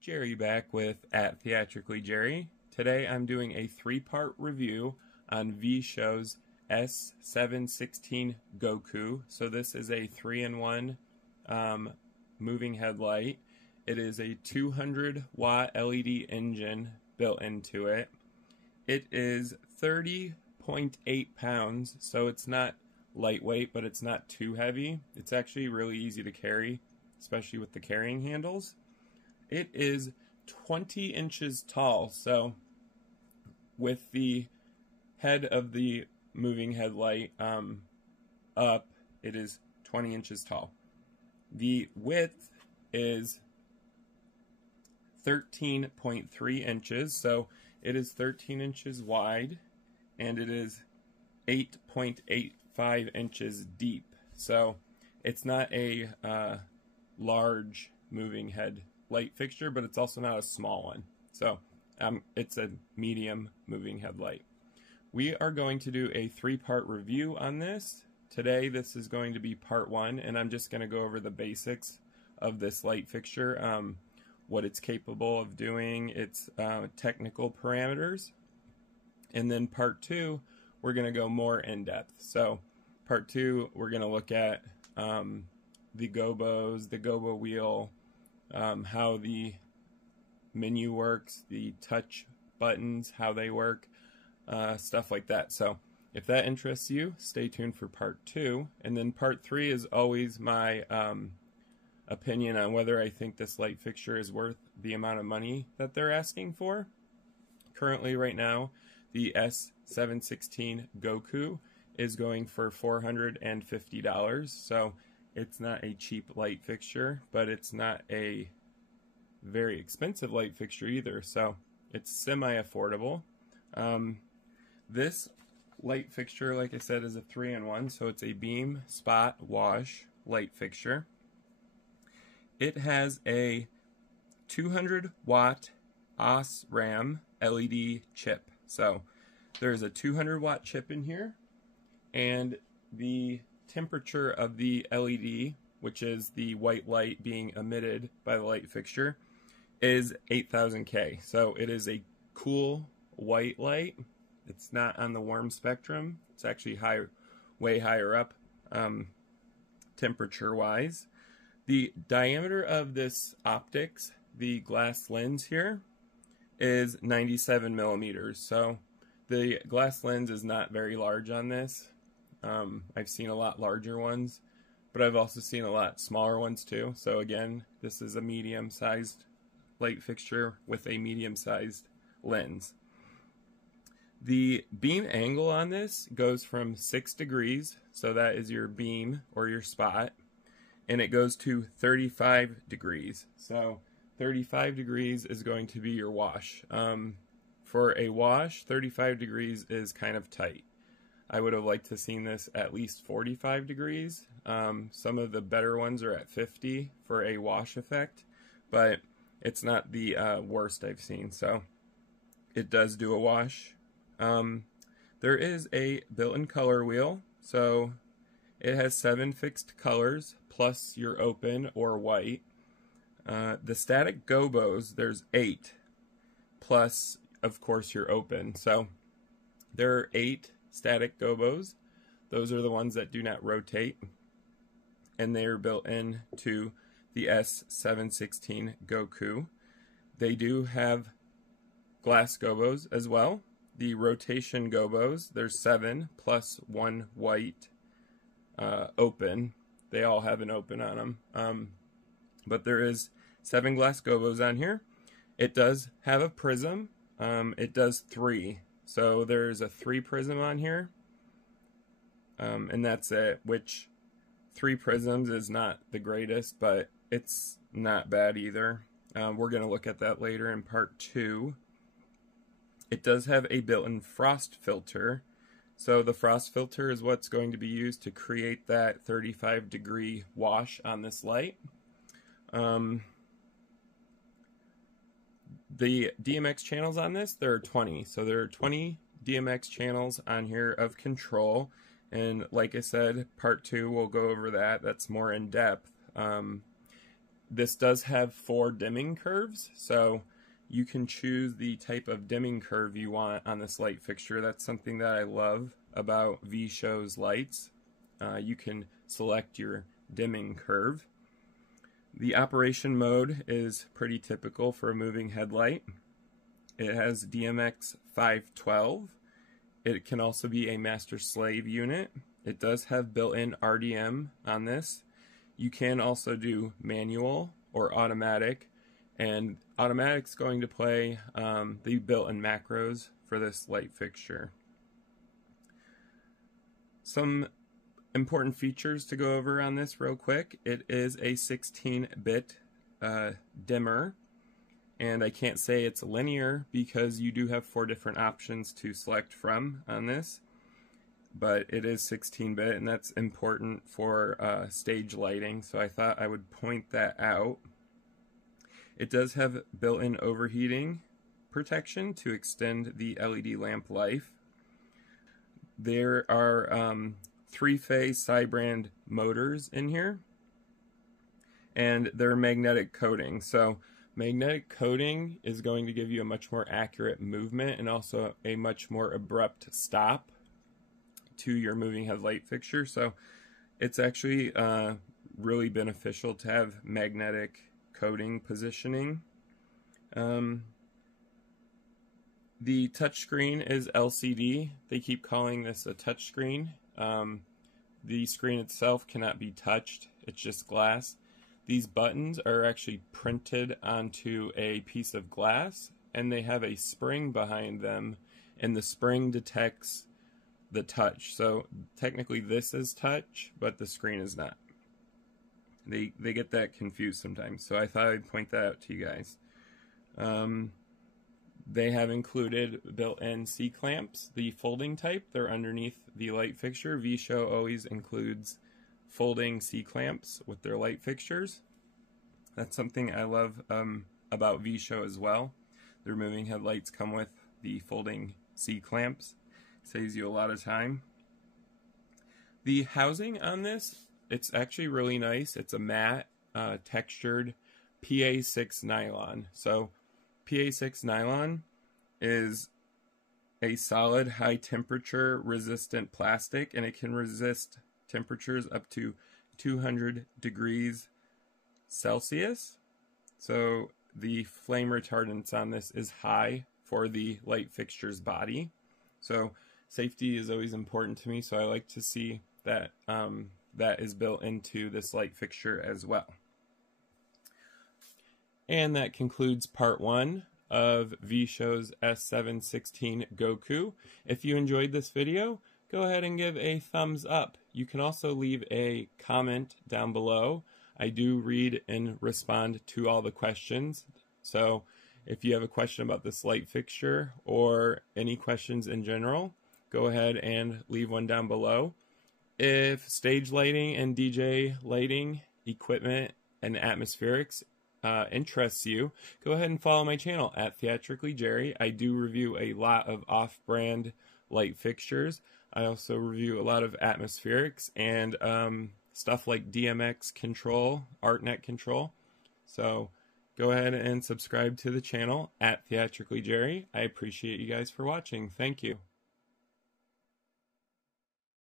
Jerry back with @theatricallyjerry. Today I'm doing a three-part review on V-Show's S716 Goku. So this is a 3-in-1 moving headlight. It is a 200-watt LED engine built into it. It is 30.8 pounds, so it's not lightweight, but it's not too heavy. It's actually really easy to carry, especially with the carrying handles. It is 20 inches tall, so with the head of the moving headlight up, it is 20 inches tall. The width is 13.3 inches, so it is 13 inches wide, and it is 8.85 inches deep. So it's not a large moving head light fixture, but it's also not a small one. So it's a medium moving headlight. We are going to do a three-part review on this. Today this is going to be part one, and I'm just going to go over the basics of this light fixture, what it's capable of doing, its technical parameters. And then part two, we're going to go more in depth. So part two, we're going to look at the gobos, the gobo wheel, how the menu works, the touch buttons, how they work, stuff like that. So if that interests you, stay tuned for part two. And then part three is always my opinion on whether I think this light fixture is worth the amount of money that they're asking for. Currently, right now, the S716 Goku is going for $450. So it's not a cheap light fixture, but it's not a very expensive light fixture either, so it's semi-affordable. This light fixture, like I said, is a 3-in-1, so it's a beam, spot, wash light fixture. It has a 200-watt OSRAM LED chip. So there's a 200-watt chip in here, and the temperature of the LED, which is the white light being emitted by the light fixture, is 8000 K. So it is a cool white light. It's not on the warm spectrum. It's actually way higher up temperature wise. The diameter of this optics, the glass lens here, is 97 millimeters. So the glass lens is not very large on this. I've seen a lot larger ones, but I've also seen a lot smaller ones too. So again, this is a medium-sized light fixture with a medium-sized lens. The beam angle on this goes from 6 degrees, so that is your beam or your spot, and it goes to 35 degrees. So 35 degrees is going to be your wash. For a wash, 35 degrees is kind of tight. I would have liked to seen this at least 45 degrees. Some of the better ones are at 50 for a wash effect, but it's not the worst I've seen. So it does do a wash. There is a built-in color wheel. So it has 7 fixed colors plus your open or white. The static gobos, there's 8 plus, of course, your open. So there are 8 static gobos. Those are the ones that do not rotate, and they are built in to the S716 Goku. They do have glass gobos as well. The rotation gobos, there's 7 plus 1 white open. They all have an open on them, but there is 7 glass gobos on here. It does have a prism. It does 3. So there's a 3 prism on here, and that's it, which 3 prisms is not the greatest, but it's not bad either. We're going to look at that later in part 2. It does have a built-in frost filter. So the frost filter is what's going to be used to create that 35-degree wash on this light. The DMX channels on this, there are 20. So there are 20 DMX channels on here of control. And like I said, part 2, we'll go over that. That's more in depth. This does have 4 dimming curves, so you can choose the type of dimming curve you want on this light fixture. That's something that I love about V-Show's lights. You can select your dimming curve. The operation mode is pretty typical for a moving headlight. It has DMX 512. It can also be a master-slave unit. It does have built-in RDM on this. You can also do manual or automatic, and automatic's going to play the built-in macros for this light fixture. Some important features to go over on this real quick. It is a 16-bit dimmer, and I can't say it's linear because you do have 4 different options to select from on this, but it is 16-bit, and that's important for stage lighting, so I thought I would point that out. It does have built-in overheating protection to extend the LED lamp life. There are 3-phase Cybrand motors in here, and they're magnetic coating. So magnetic coating is going to give you a much more accurate movement and also a much more abrupt stop to your moving headlight fixture. So it's actually really beneficial to have magnetic coating positioning. The touchscreen is LCD. They keep calling this a touchscreen. The screen itself cannot be touched. It's just glass. These buttons are actually printed onto a piece of glass, and they have a spring behind them, and the spring detects the touch. So technically this is touch, but the screen is not. They get that confused sometimes, so I thought I'd point that out to you guys. They have included built-in C-clamps, the folding type. They're underneath the light fixture. V-Show always includes folding C-clamps with their light fixtures. That's something I love about V-Show as well. Their moving headlights come with the folding C-clamps. Saves you a lot of time. The housing on this, it's actually really nice. It's a matte, textured PA6 nylon. So PA6 nylon is a solid, high temperature resistant plastic, and it can resist temperatures up to 200 degrees Celsius. So the flame retardance on this is high for the light fixture's body. So safety is always important to me, so I like to see that that is built into this light fixture as well. And that concludes part 1 of V-Show's S716 Goku. If you enjoyed this video, go ahead and give a thumbs up. You can also leave a comment down below. I do read and respond to all the questions. So if you have a question about this light fixture or any questions in general, go ahead and leave one down below. If stage lighting and DJ lighting, equipment, and atmospherics interests you, go ahead and follow my channel at Theatrically Jerry. I do review a lot of off-brand light fixtures. I also review a lot of atmospherics and stuff like DMX control, ArtNet control. So go ahead and subscribe to the channel at Theatrically Jerry. I appreciate you guys for watching. Thank you.